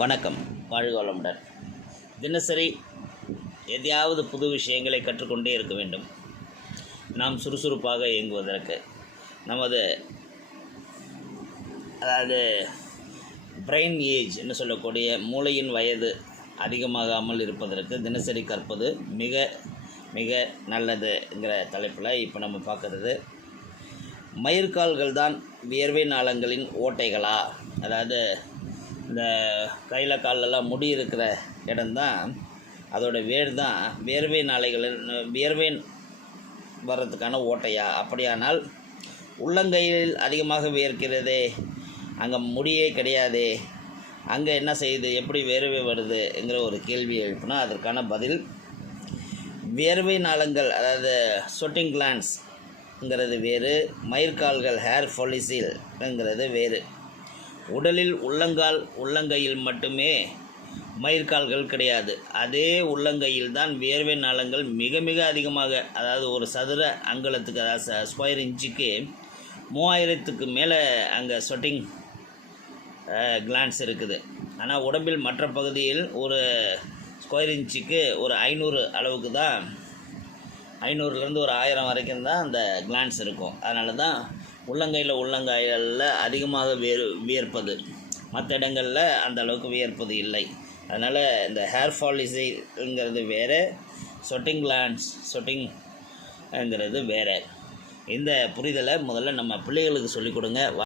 வணக்கம் வாழ்கோளமுடன். தினசரி எதையாவது புது விஷயங்களை கற்றுக்கொண்டே இருக்க வேண்டும். நாம் சுறுசுறுப்பாக இயங்குவதற்கு நமது அதாவது பிரெயின் ஏஜ் என்று சொல்லக்கூடிய மூளையின் வயது அதிகமாகாமல் இருப்பதற்கு தினசரி கற்பது மிக மிக நல்லதுங்கிற தலைப்பில் இப்போ நம்ம பார்க்குறது. மயிர்கால்கள் தான் வியர்வை நாளங்களின் ஓட்டைகளா? அதாவது இந்த கையில் கால்லெல்லாம் முடி இருக்கிற இடம்தான் அதோட வேர் தான். வியர்வை நாளைகளில் வியர்வை வர்றதுக்கான ஓட்டையா? அப்படியானால் உள்ளங்கையில் அதிகமாக வியர்க்கிறதே அங்கே முடியே கிடையாதே. அங்கே என்ன செய்யுது? எப்படி வேர்வை வருதுங்கிற ஒரு கேள்வி எழுப்பினா அதற்கான பதில் வியர்வை நாளங்கள் அதாவது சொட்டிங் கிளான்ஸ்ங்கிறது வேறு மயிர்கால்கள் ஹேர் ஃபாலிசில்ங்கிறது வேறு. உடலில் உள்ளங்கால் உள்ளங்கையில் மட்டுமே மயிர்கால்கள் கிடையாது. அதே உள்ளங்கையில் தான் வியர்வை நாளங்கள் மிக மிக அதிகமாக அதாவது ஒரு சதுர அங்குலத்துக்கு அதாவது ஸ்கொயர் இன்ச்சுக்கு மூவாயிரத்துக்கு மேலே அங்கே சொட்டிங் கிளான்ஸ் இருக்குது. ஆனால் உடம்பில் மற்ற பகுதியில் ஒரு ஸ்கொயர் இன்ச்சுக்கு ஒரு ஐநூறு அளவுக்கு தான் ஐநூறுலேருந்து ஒரு ஆயிரம் வரைக்கும் தான் அந்த கிளான்ஸ் இருக்கும். அதனால தான் உள்ளங்கையில் உள்ளங்காய்களில் அதிகமாக வேர் வியர்ப்பது. மற்ற இடங்களில் அந்த அளவுக்கு வியர்ப்பது இல்லை. அதனால் இந்த ஹேர் ஃபாலிசிங்கிறது வேறு சொட்டிங் கிளான்ஸ் சொட்டிங்கிறது வேறு. இந்த புரிதலை முதல்ல நம்ம பிள்ளைகளுக்கு சொல்லிக் கொடுங்க.